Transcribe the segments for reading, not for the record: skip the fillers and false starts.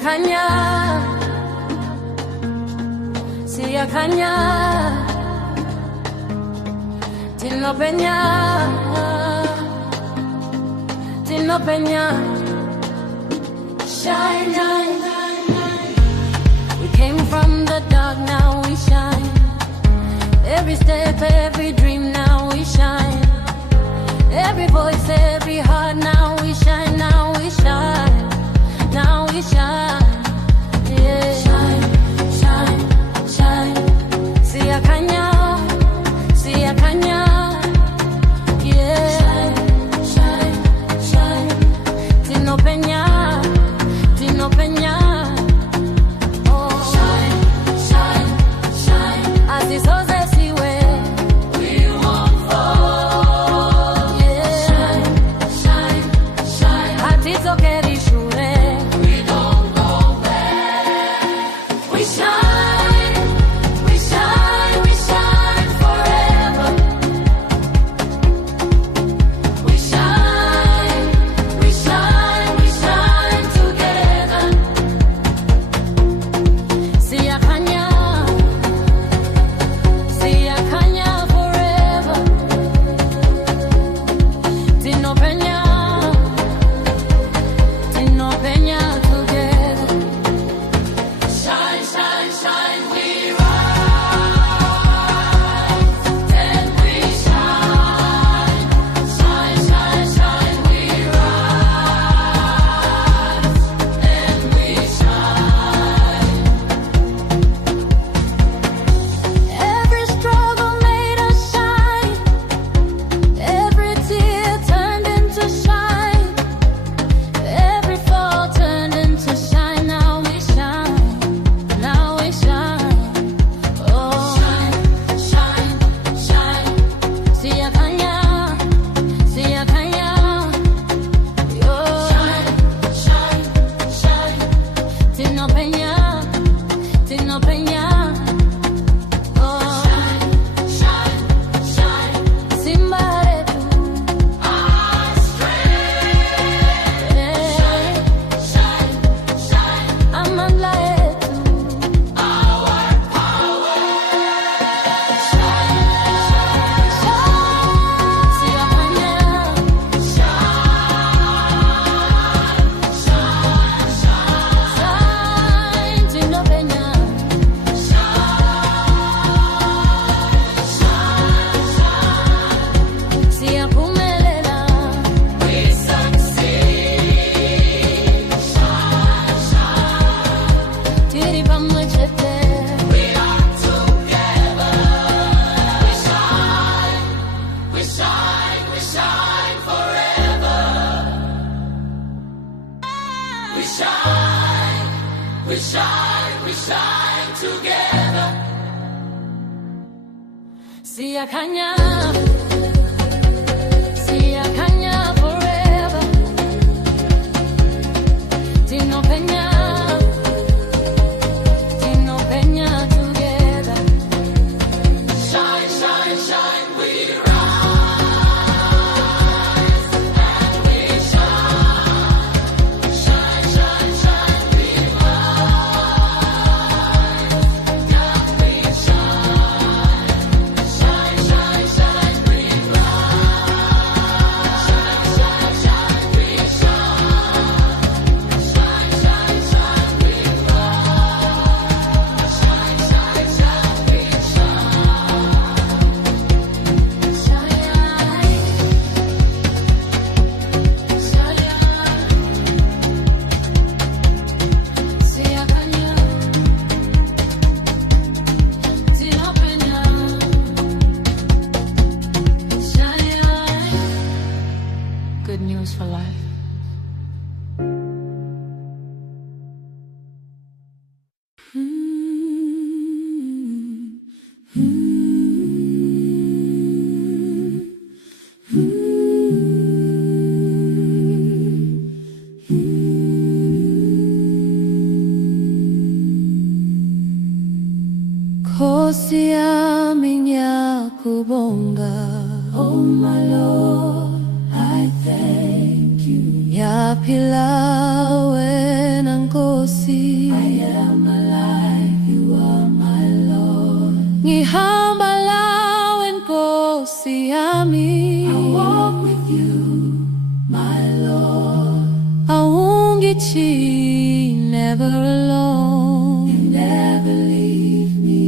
Siyakhanya, siyakhanya, tinopenya, tinopenya. Shine, shine, shine. We came from the dark, now we shine. Every step, every dream, now we shine. Every voice, every heart, now we shine, now we shine, now we shine. Yeah. Shine, shine, shine. Siyakhanya, siyakhanya. Yeah. Shine, shine, shine. Tinopenya, tinopenya. Oh. Shine, shine, shine. Asisoze siwe. We won't fall. Yeah. Shine, shine, shine. Atizokeri shure. We don't go back. We shine, we shine, we shine forever. We shine, we shine, we shine together. Siyakhanya, siyakhanya forever. Tinopenya, tinopenya together. Shine, shine, shine, we rise, then we shine. Shine, shine, shine, we rise, then we shine. Every struggle made us shine. Every tear turned into shine. Every fall turned into shine. Now we shine. Now we shine. Oh, shine, shine, shine. Siyakhanya, siyakhanya. Yo, shine, shine, shine. Tinopenya, tinopenya. Oh, shine, shine, shine. Simba letu, our strength. Shine, shine, shine. Amandla yetu, our power. Shine, shine, shine. Siyakhanya, shine, shine, shine. Tinopenya, shine, shine, shine. Siyaphumelela, we succeed. Shine, shine. Tiri pamochete, we are together. We shine, we shine, we shine forever. We shine, we shine, we shine together. Siyakhanya, siyakhanya forever. Tinopenya, tinopenya together. Shine, shine, shine, we rise, and we shine. Shine, shine, shine, we rise, and we shine. Shine, shine, shine, we rise. Shine, shine, shine, we shine. Shine, shine, shine, we rise. Shine, shine, shine, we Good news for life. Kosi aming yakubonga. Oh my Lord, I thank you. Yapilawe ng kosi Nkosi. I am alive, you are my Lord. Ngihamba lawe Nkosi yami. I walk with you, my Lord. Aungichi, never alone. You never leave me.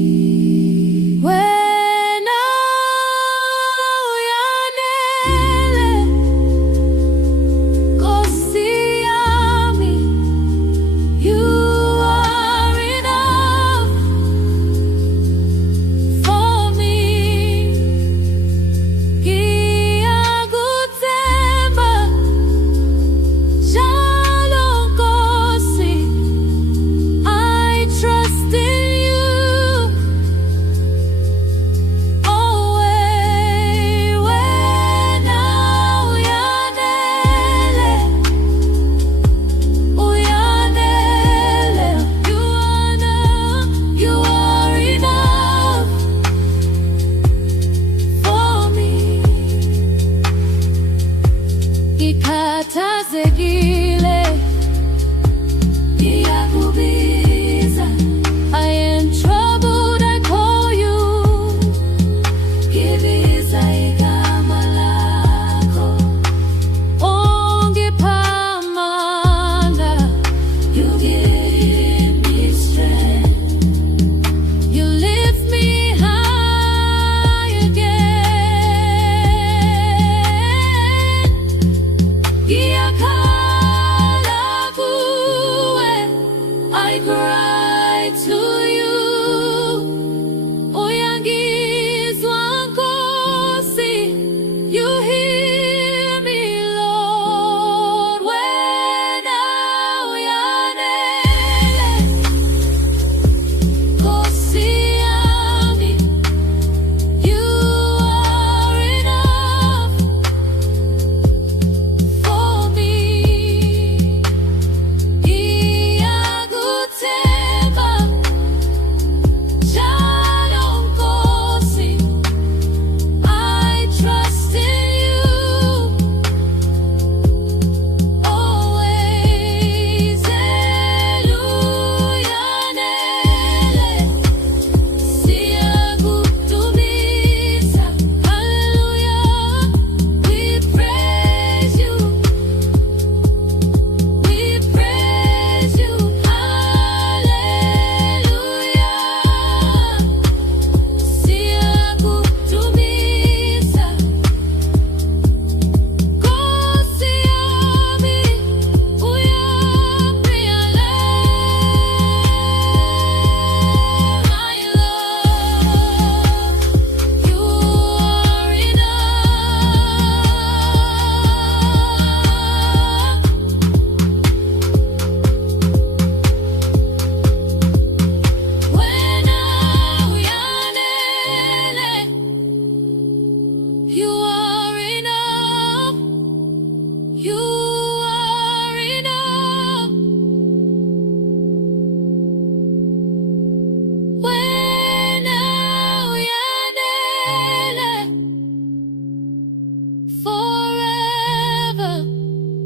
I cry to you, Uyangizwa Nkosi, you hear me, Lord, wena uyanele, Nkosi yami, you are enough for me.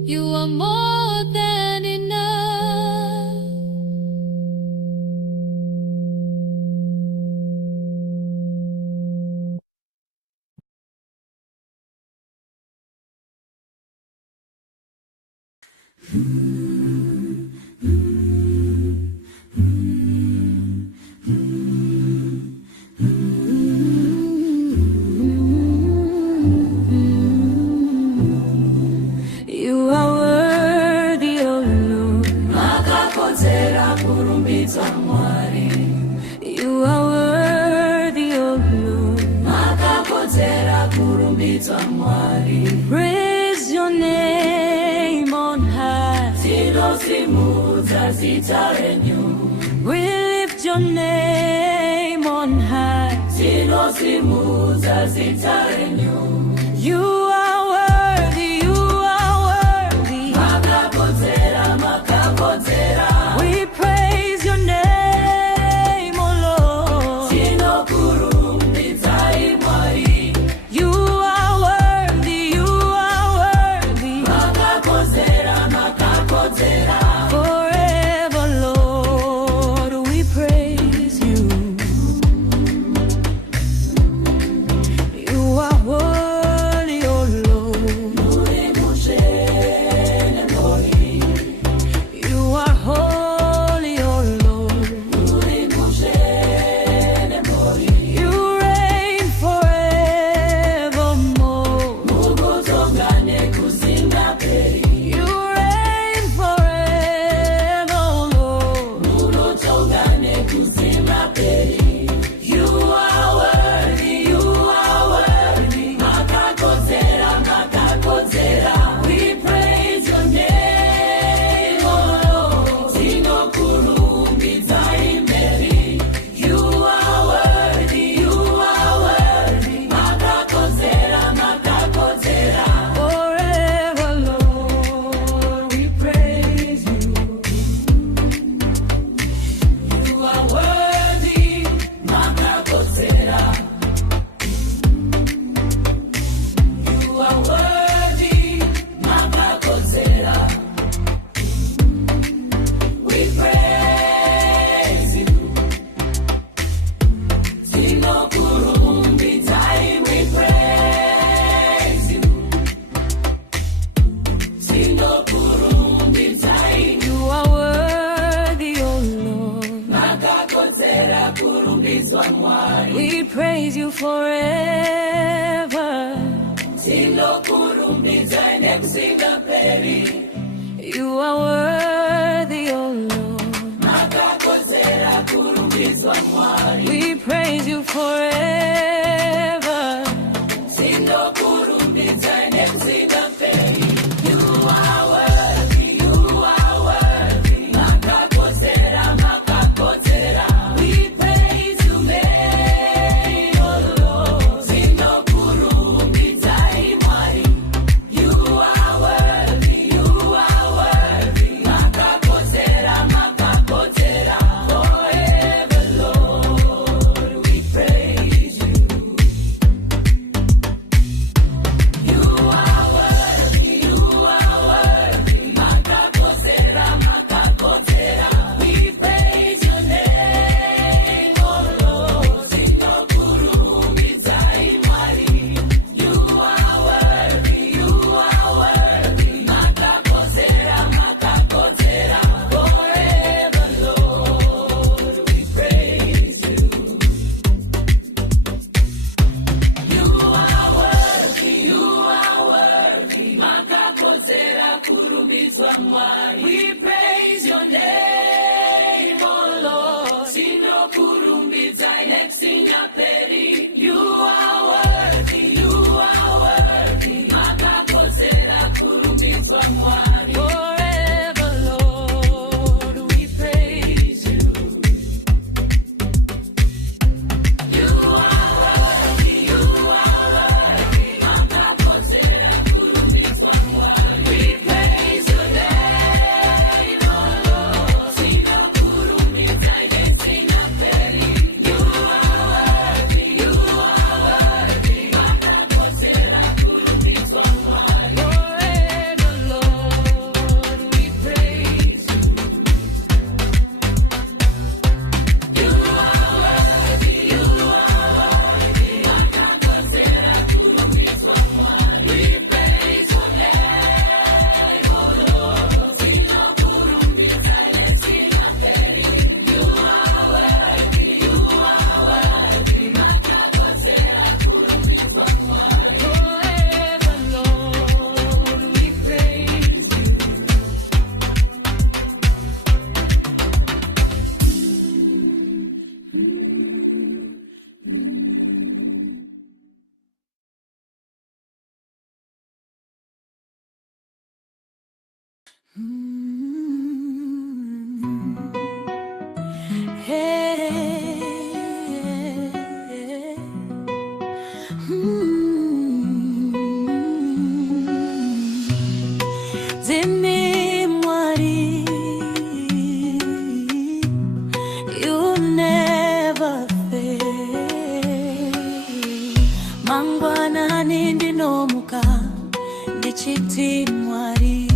You are more than enough. You are worthy, oh Lord. You are worthy, oh Lord. Praise your name on high. We lift your name on high. You are worthy, you are worthy. We praise your name, oh Lord. You are worthy, you are worthy. Forever, Lord. We praise you forever. You are worthy, O Lord. We praise you forever. You are worthy, you are worthy. We praise you, O Lord. You are worthy, you are worthy. Forever, Lord, we praise you. You are worthy, you are worthy. We praise your name, O Lord. You are worthy, you are worthy. Forever, Lord, we praise you. You are worthy, you are worthy. We praise your name, O Lord. You are worthy, you are worthy. Forever, Lord, we praise you. You are worthy, you are worthy. We praise your name, O Lord. You are worthy, you are worthy. Forever, Lord, we praise you. You are worthy, you are worthy. We praise your name, O Lord. You are worthy, you are worthy. Forever, Lord, we praise you. Zimi mwari, you never fail. Mangwana nindi nomuka, ndichiti mwari.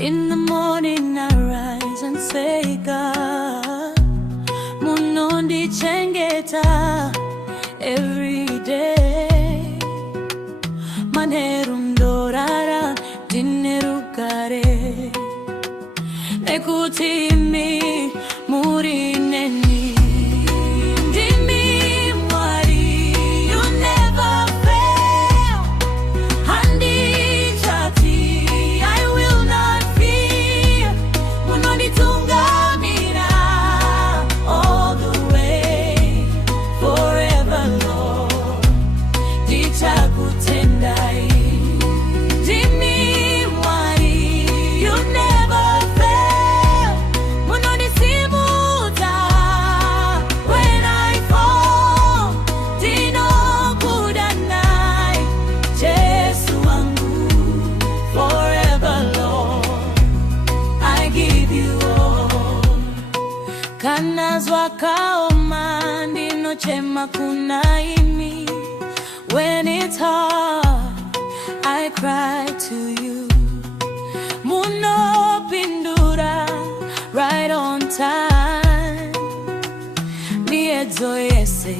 In the morning I rise and say, God, munondi chengeta every day. Manerum dorara dinerukare nekutimi murineni. Ndimi mwari, you never fail. Handi chati, I will not fear. Munonitungamira all the way. Forever, Lord, ndichakutendai. Ndimi mwari, you never fail. Munonisimuta when I fall. Ndinokudanai, Jesu wangu. Forever, Lord, I give you all. Kanazwa kaoma ndinochema kunaimi. When it's hard, I cry to you. Muno pindura, right on time. Miedzo yese,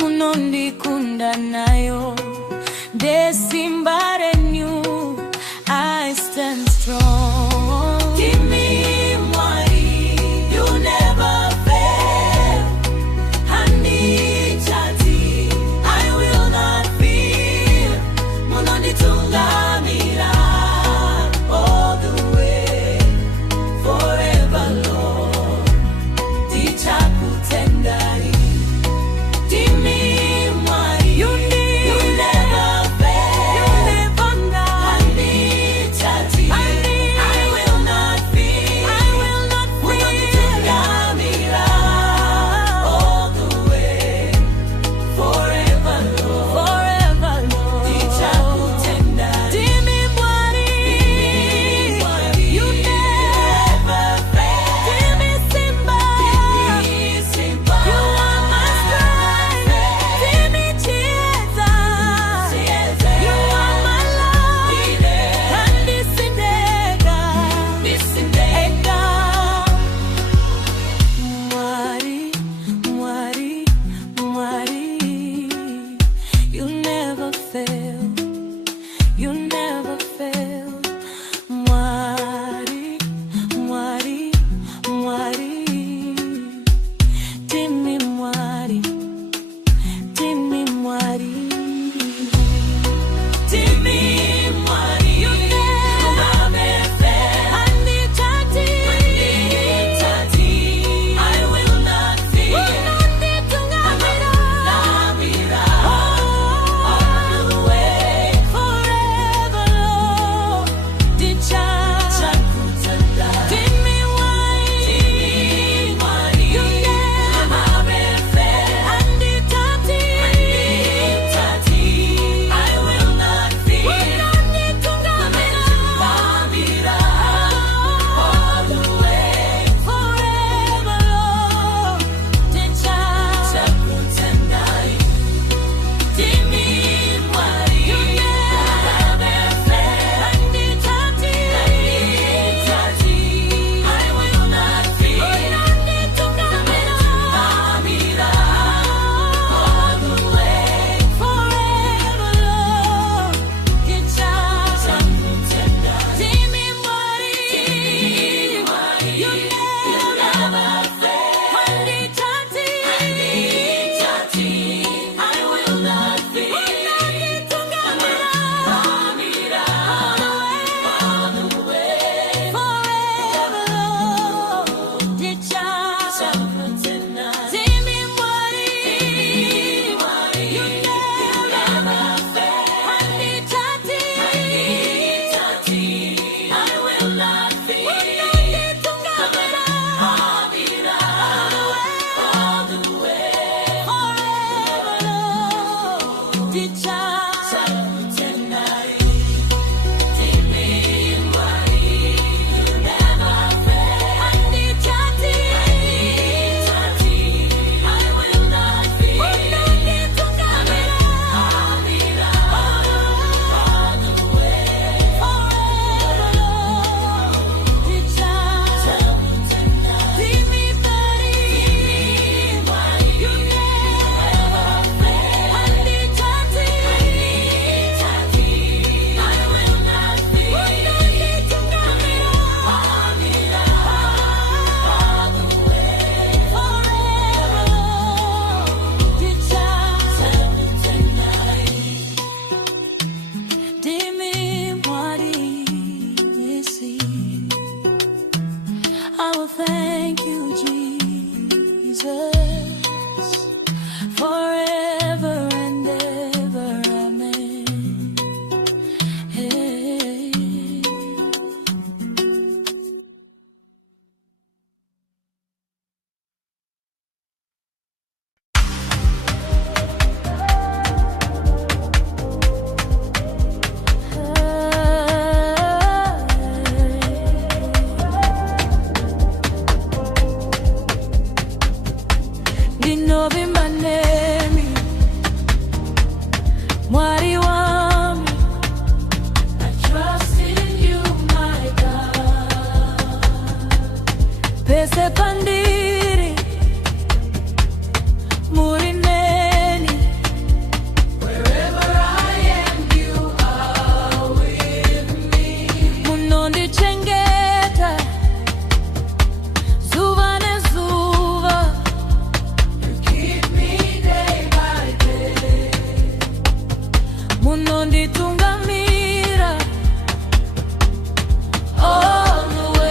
muno ndikunda nayo. Desimbare new, I stand strong. Give me mwari, you never fail. pandiri murineni. Wherever I am, you are with me. Munondichengeta zuva nezuva. You keep me day by day. Munonditungamira all the way.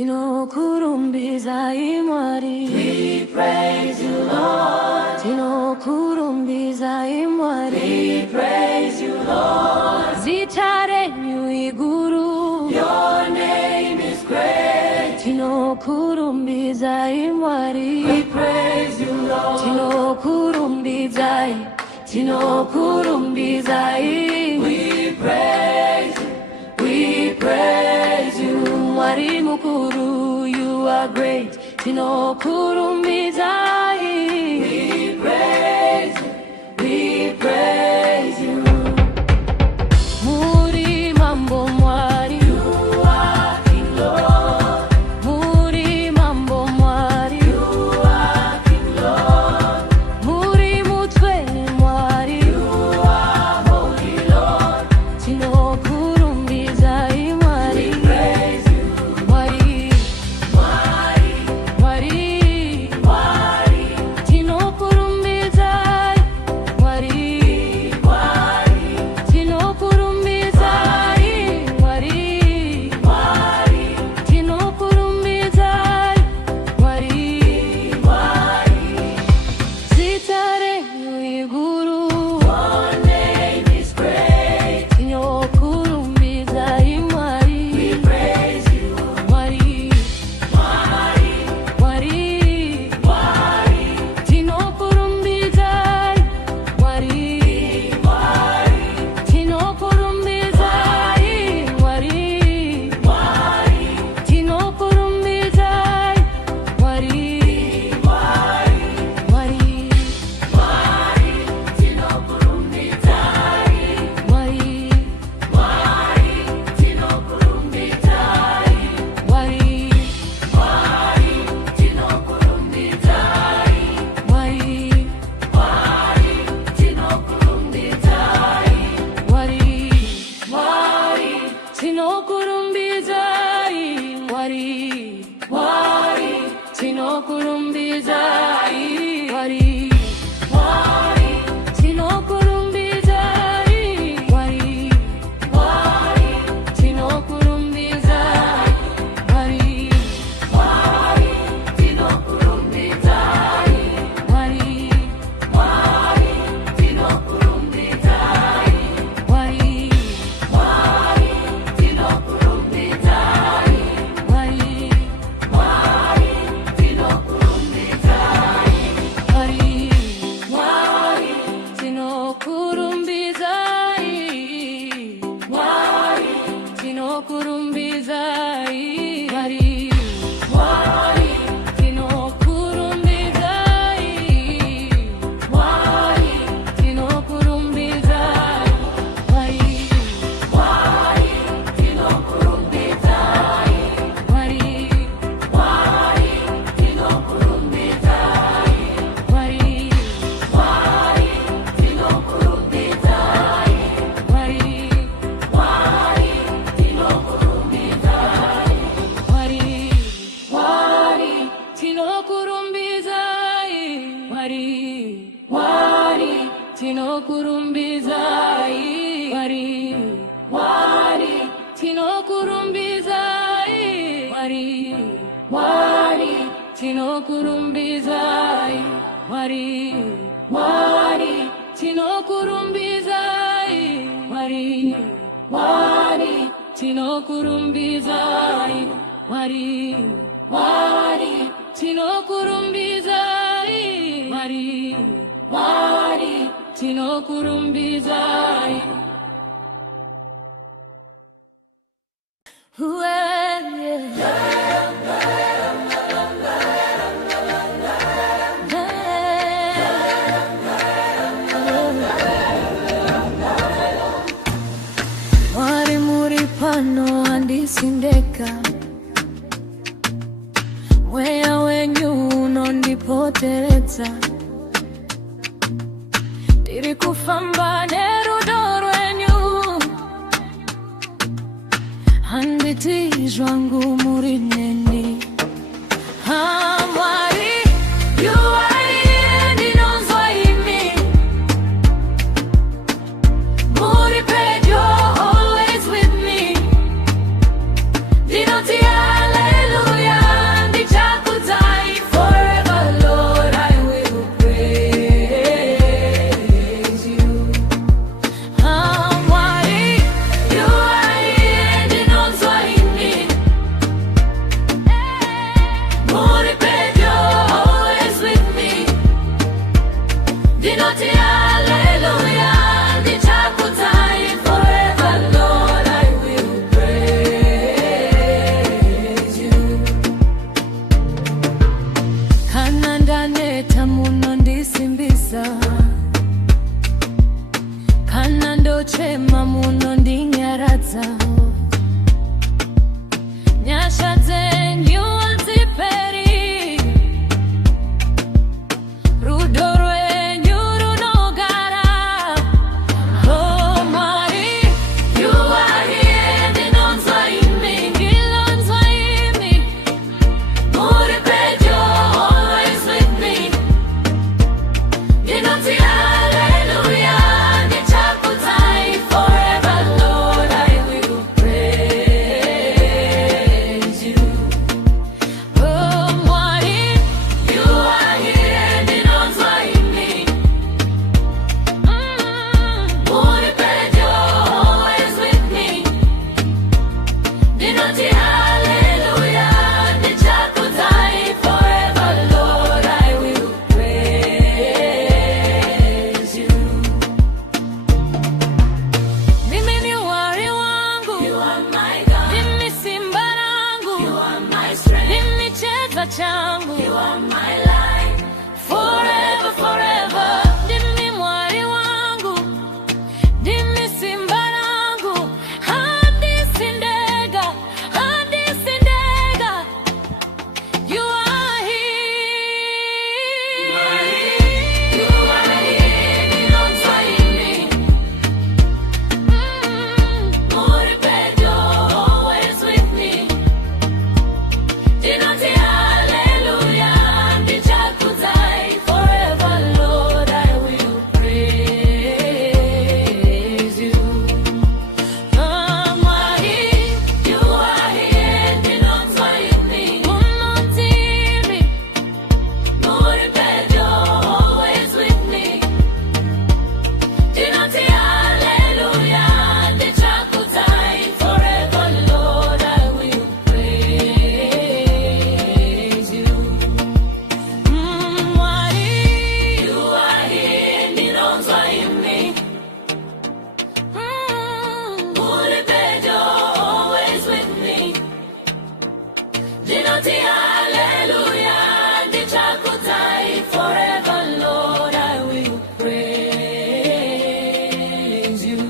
tinokurumbiza imwari. We praise you, Lord. Tinokurumbiza imwari. We praise you, Lord. Zita renyu iguru. Your name is great. Tinokurumbiza imwari. We praise you, Lord. Tinokurumbiza. Tinokurumbiza. We praise you. We praise you. Mwari mukuru, you are great. Tinokurumbiza. We praise you. We praise you. Muri mambo mwari. You are King Lord. Muri mambo mwari. You are King Lord. Muri mutwe mwari. You are Holy Lord. Tinokurumbiza imwari. We praise you. Mwari. Mwari. Mwari. Mwari. Tinokurumbiza. Mwari. Mwari. Tinokurumbiza. Mwari. Mwari. Tinokurumbiza. Mwari. Mwari. Zita renyu iguru. Your name is great. Tinokurumbiza imwari. We praise you. Mwari. Mwari. Mwari. Mwari. Tinokurumbiza. Mwari. Mwari. Tinokurumbiza. Mwari. Mwari. Tinokurumbiza. Mwari. Mwari. Mwari. Mwari. Tinokurumbiza. Mwari. Mwari. Tinokurumbiza. Mwari. Mwari. Tinokurumbiza. Mwari. Mwari. Tinokurumbiza. Mwari. Mwari. Tinokurumbiza. Mwari. Mwari. Tinokurumbiza. Mwari. Mwari. Tinokurumbiza. Mwari. Mwari. Tinokurumbiza. Mwari. Mwari. Tinokurumbiza. Mwari. Mwari. Tinokurumbiza. Mwari. Mwari. Tinokurumbiza. Mwari. Mwari. Tinokurumbiza. Mwari. Mwari. Tinokurumbiza. Mwari. Tinokurumbiza. Mwari. Mwari. Tinokurumbiza. Mwari. Tinokurumbiza. Mwari. Mwari. Tinokurumbiza. Mwari. Mwari. Tinokurumbiza. Mwari. Mwari. Tinokurumbiza. Mwari. Mwari. Tinokurumbiza. Mwari. Mwari. Tinokurumbiza. Mwari. Mwari. Tinokurumbiza. Mwari. Mwari. Tinokurumbiza. Mwari. Mwari. Tinokurumbiza. Mwari. Mwari. Tinokurumbiza. Mwari. Mwari. Tinokurumbiza. Mwari. Mwari. Tinokurumbiza. Mwari. Mwari. Tinokurumbiza. Mwari muri pano andisindeka mweya wenyu unondipoteredza ndiri kufamba nerudo rwenyu handiti zvangu muri neni. Mwari, you are here, ndinonzwa imi muri pedyo. Dinoti hallelujah, nitakutai forever, Lord, I will praise you. Kanandaneta muno ndisimbisa, kanandochema muno ndinyaradza, nyasha dzenyu nziperi, rudo rwenyu runogara. Oh Mwari, you are here, ndinonzwa imi, ndinonzwa imi, muri pedyo, always with me. Ndinoti hallelujah, nitakutai forever, Lord, I will praise you. Oh Mwari, you are here, ndinonzwa imi, muri pedyo, always with me. Ndinoti hallelujah, nitakutai forever, Lord, I will praise you. Mimi ni wari wangu, you are my God. Mimi simba langu, you are my strength. Mimi cheza changu, you are my life. Forever, forever. Mimi mwari wangu, mimi simba langu, hadi sindega, hadi sindega. You are here. You are here, ndinonzwa imi, muri pedyo, always with me. Dinoti hallelujah, nitakutai forever, Lord, I will praise you. Oh Mwari, you are here, ndinonzwa imi, munotimi, muri pedyo, always with me. Dinoti hallelujah, nitakutai forever, Lord, I will praise you. Mwari, you are here, ndinonzwa imi, muri pedyo, always with me. Dinoti hallelujah, nitakutai forever, Lord, I will praise you.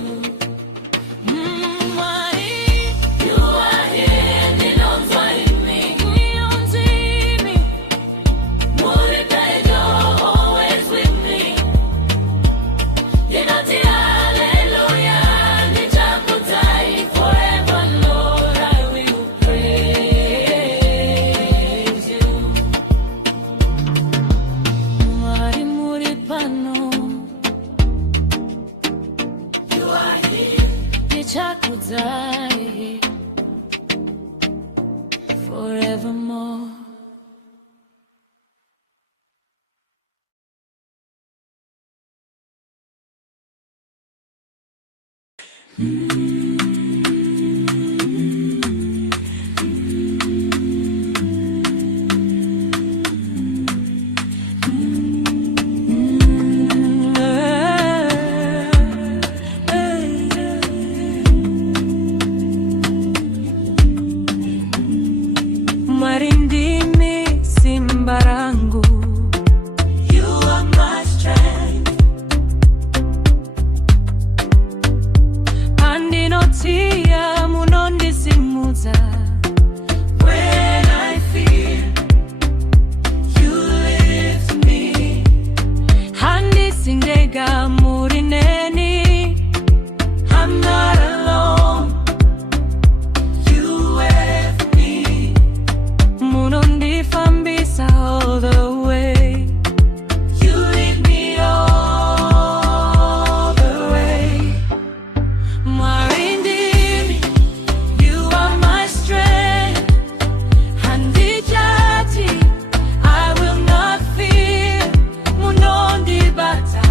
Mwari, you are here, ndinonzwa imi, ndinonzimi, muri pedyo, always with me. Dinoti hallelujah, nitakutai forever, Lord, I will praise you. Mwari muri pano, you are here, nitakutai forevermore. Mwari ndimi simba langu, You are my strength. andinotia muno ndisimudza. When I fear, you lift me. Handisindega muri neni, I'm not alone. You with me. muno ndifambisa all the way. You lead me all the way. Mwari ndimi, you are my strength. Handijati, I will not fear. Muno ndibata,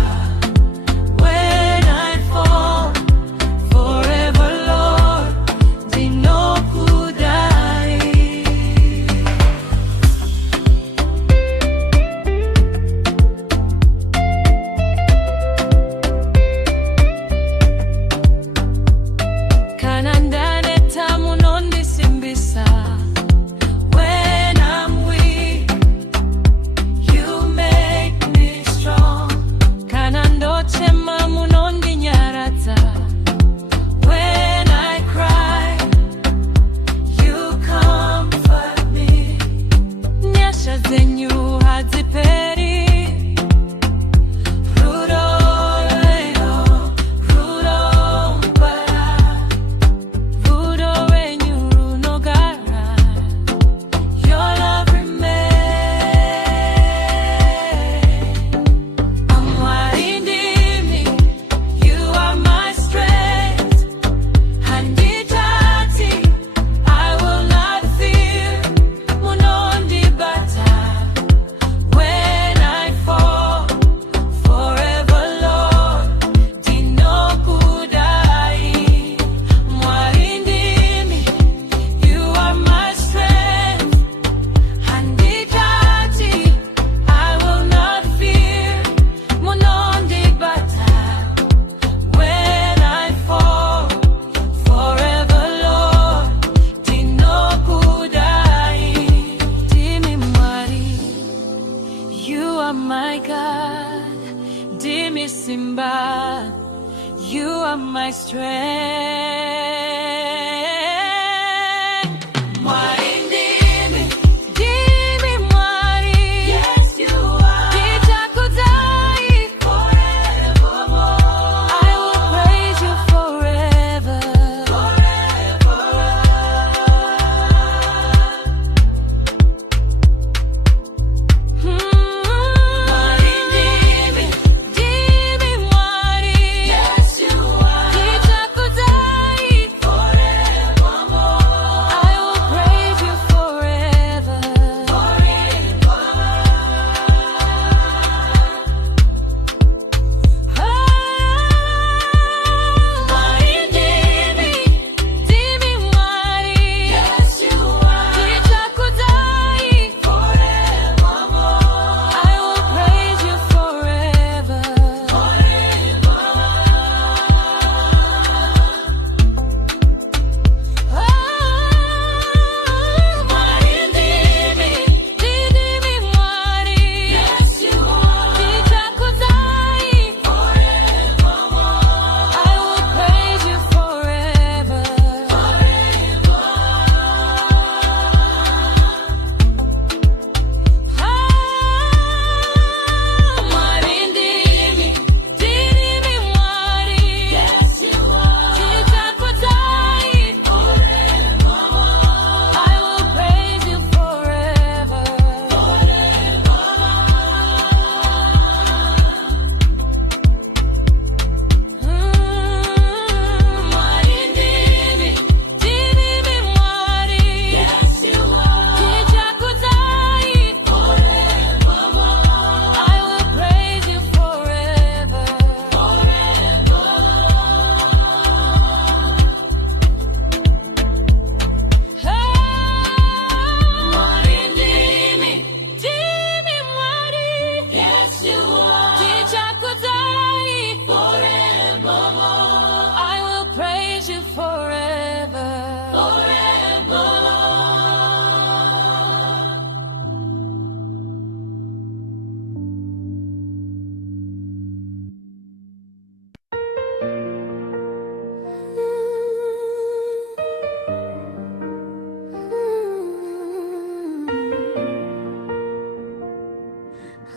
Simba, you are my strength.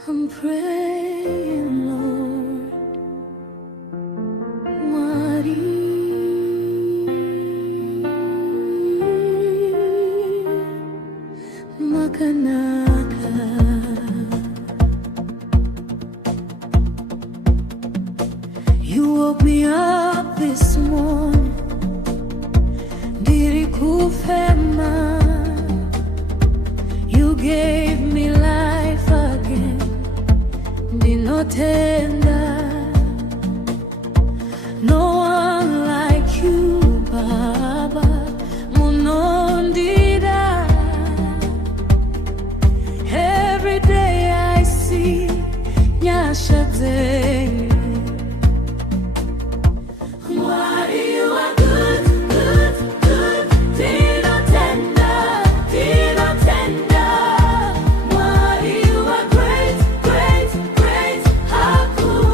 I'm praying, Lord, Makanaka. You woke me up this morning, Dirikufema. You gave me life again, Dinotenda. No one like you, Baba, Munondida. Every day I see Nyashadei. Hakuna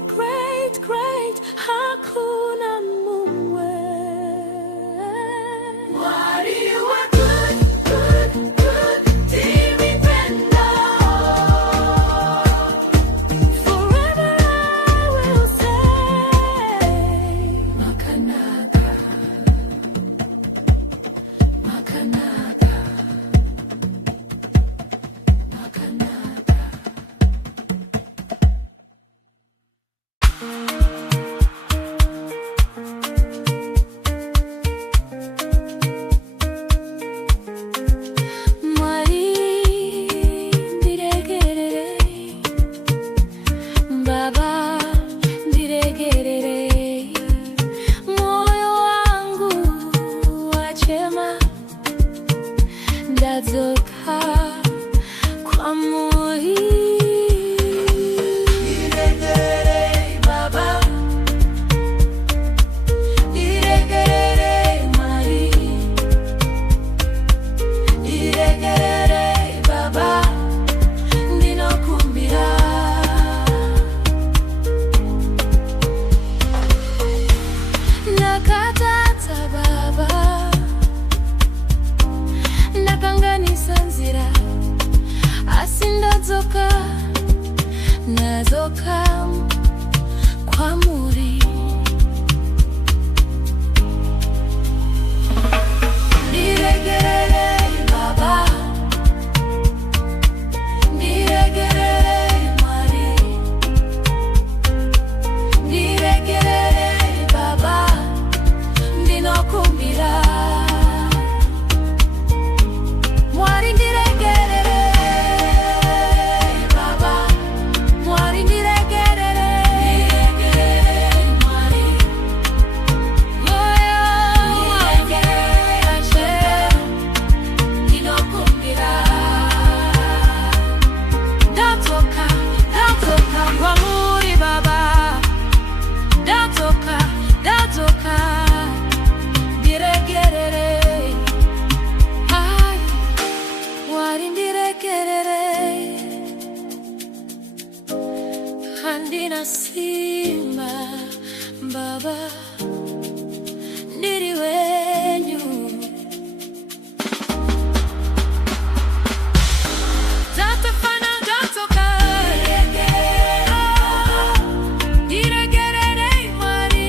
great, great, hakuna mumwe. Mwari wa good, good, good, timi pendo. Forever I will say, Makanaka, Makanaka, Makanaka. Mwari ndiregerere, Baba ndiregerere, moyo wangu wachema, ndazoka kwa Muri. Ndiregerere Baba, ndiregerere Mwari, ndiregerere Baba, ndinokumbira. Nakatata Baba, ndakanganisa nzira, asi ndazoka, nazoka kwa Muri. Ndiregerere Baba, ndiregerere Mwari, ndiregerere Baba, ndinokumbira. Mwari ndiregerere Baba, Mwari ndiregerere, Mwari, moyo ndiregerere ndinokumbira. ndatoka, ndatoka kwa Muri Baba, ndatoka, ndatoka, ndiregerere, ai, Mwari ndiregerere, handina simba Baba, ndiri wenyu. Tatafana ndatoka, ndiregerere Mwari,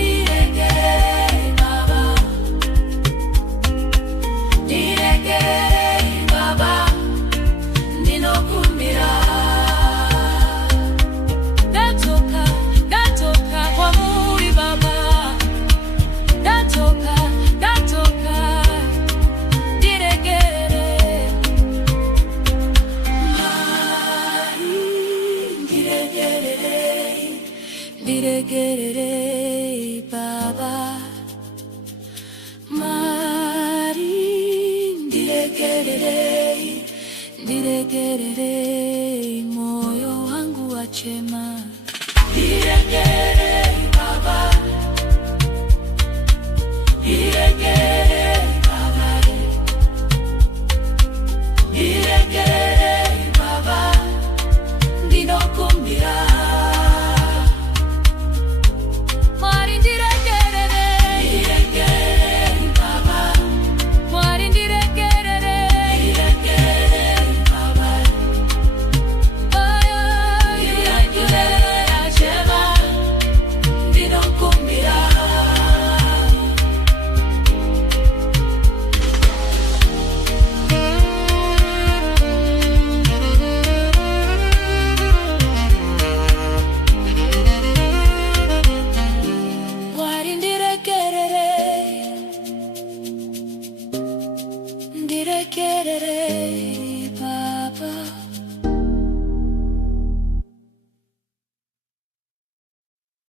Ndiregerere Baba, ndinokumbira. ndatoka, ndatoka kwa Muri Baba, ndatoka, ndatoka, ndiregerere, Mwari, ndiregerere. ndiregerere Baba, Mwari ndiregerere, ndiregerere, moyo wangu wachema. Ndiregerere Baba, ndiregerere Baba, ndiregerere Baba, ndinokumbira. Mwari ndiregerere, Ndiregerere Baba, Mwari ndiregerere, ndiregerere Baba, moyo ndiregerere achema, ndinokumbira. Mwari ndiregerere, ndiregerere Baba.